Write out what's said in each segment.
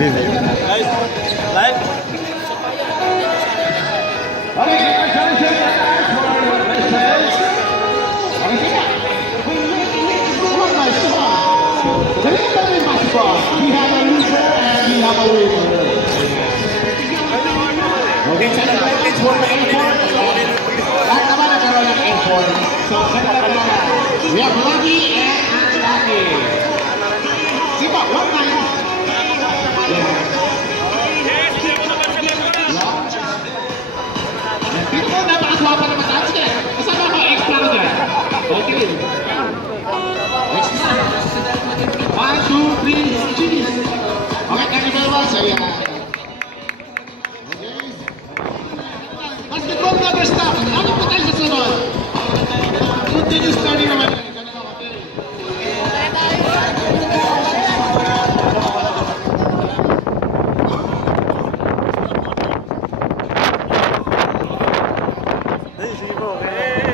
din. Guys, live. We have a loser and we have a winner. Lahat naman nagkaroon ng effort. So, we have Lucky and Unlucky. Sipa, 1-9. Dito mo, napakaswapa naman tayo. Sige, kasama ko extra na dyan. Okay. Extra. 1, 2, 3, cheese. Okay, thank you very much. Ayan. Okay. Basketball never stop. Ano po tayo sa sunod? Continue study naman. Sige po.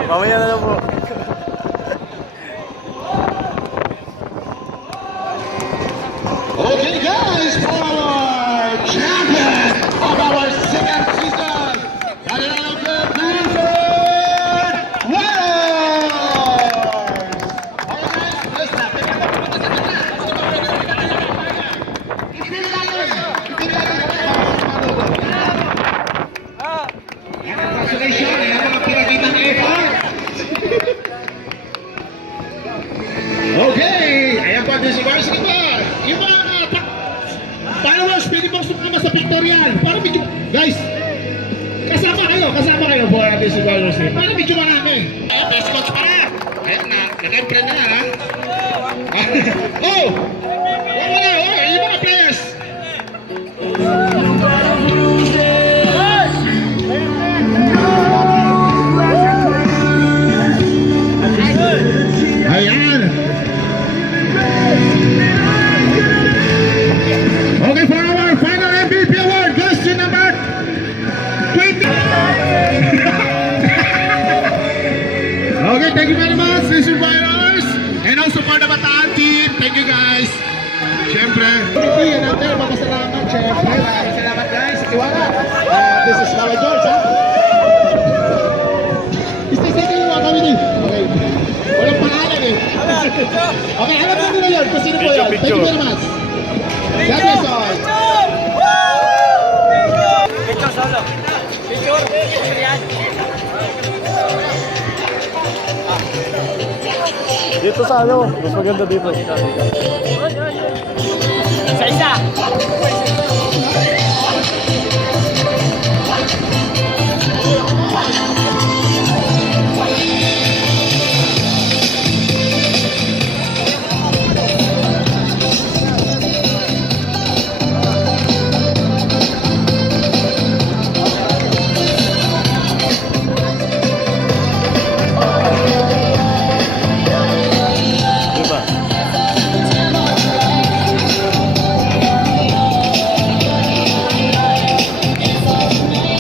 Mamaya na lang po. Okay guys, for our champion of our second season, Manila Blizzard Warriors! Okay, let's stop. Congratulations, ayan mga pinagitang effort. Okay, ayan po din si Varsity Bar. Yung mga followers, pwede bang sumama sa pictorial? Para medyo, guys, kasama kayo po natin si Varsity. Para medyo marami. Ayan, best coach pala. Ayan na, nag-emprend na ha. Oh! Wala, yung mga players. Ayan. Okay, for our final MVP award goes to number 20. Okay, thank you very much, Mr. Byers. And also for the Bataan team, thank you guys. Siyempre. MVP and natin, magkasalamat, siyempre. Maraming salamat guys, sa tiwala. This is Mama George, ha? Stay yung mga kami din. Okay. Walang pangalan eh. Okay, alam mo nila yun kung sino po yan. Thank you very much. God bless all. Picture solo. Picture. Dito sa ano, mas maganda dito. Isa-isa.